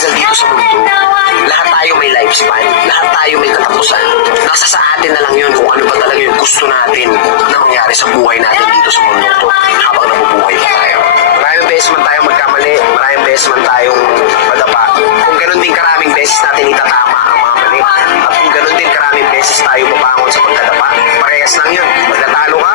pagtagal dito sa mundo, lahat tayo may lifespan, lahat tayo may katapusan. Nasa sa atin na lang yun kung ano ba talaga yung gusto natin na mangyari sa buhay natin dito sa mundo to habang nabubuhay pa tayo. Maraming beses man tayong magkamali, maraming beses man tayong madapa. Kung ganun din karaming beses natin itatama ang mga mali. At kung ganun din karaming beses tayo mabangon sa pagkadapa, parehas lang yun. Pag natalo ka,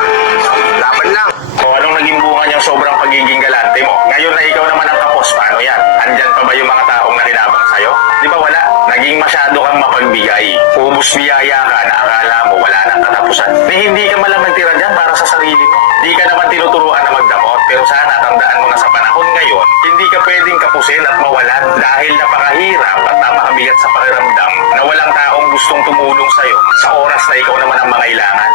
laban lang. O anong naging bunga niyang sobrang pagiging galante mo? Ngayon na ikaw naman ang kapos, paano yan? Andyan pa ba yung mga taong nakinabang sa'yo? Di ba wala? Naging masyado kang mapagbigay. Ubus biyaya ka na akala mo wala nang katapusan. Hindi ka malang nagtira dyan para sa sarili mo. Di ka naman tinuturuan na magdamot. Pero sana tandaan mo na sa panahon ngayon, hindi ka pwedeng kapusin at mawalan dahil napakahirap at napakabigat sa pakiramdam na walang taong gustong tumulong sa'yo sa oras na ikaw naman ang mangailangan.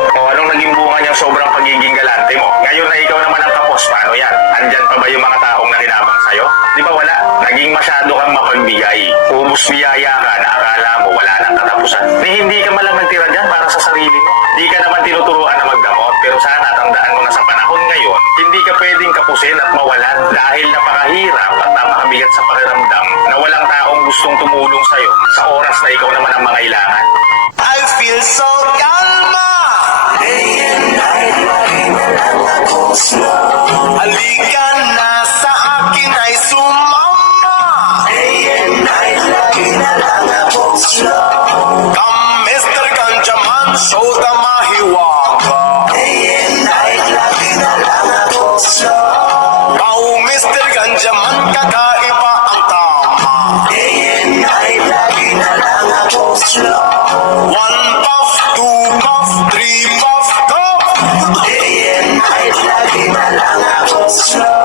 O anong naging bunga niyang sobrang pagiging galante mo? Ngayon na ikaw naman ang kapos, paano yan? Andyan pa ba yung mga taong nakinabang sa'yo? Di ba wala? Naging masyado kang mapagbigay. Ubus biyaya ka na akala mo wala nang katapusan. Hindi ka malang nagtira dyan para sa sarili mo. Di ka naman tinuturuan na magdamot. Pero sana tandaan mo na sa panahon ngayon, hindi ka pwedeng kapusin at mawalan dahil napakahirap at napakabigat sa pakiramdam na walang taong gustong tumulong sa'yo sa oras na ikaw naman ang mangailangan. I feel so calma. Day and night, lagi na lang ako slow. Halika na sa akin ay sumama. Day and night, lagi na lang ako slow. Come, Mr. Ganjaman, show the mahiwaga. Day and night, lagi na lang ako slow. Wow, Mr. Ganjaman, kakaiba ang tama. Day and night, lagi na lang ako slow. One puff, two puff, three puff, go! Day and night, lagi na lang ako slow.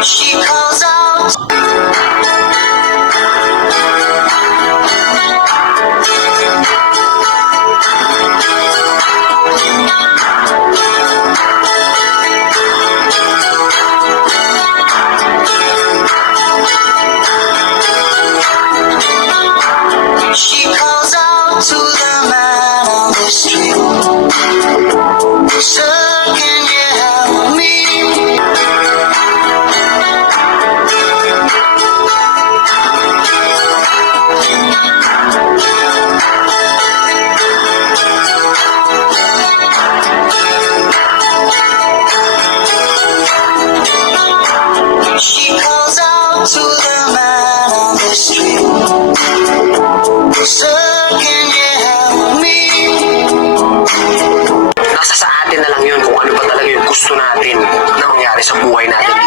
She calls out. She calls out to the man on the street. Sir, can you help me? She calls out to the man on the street. Sir, can you help me? Nasa sa atin na lang yun kung ano ba talaga yung gusto natin na mangyari sa buhay natin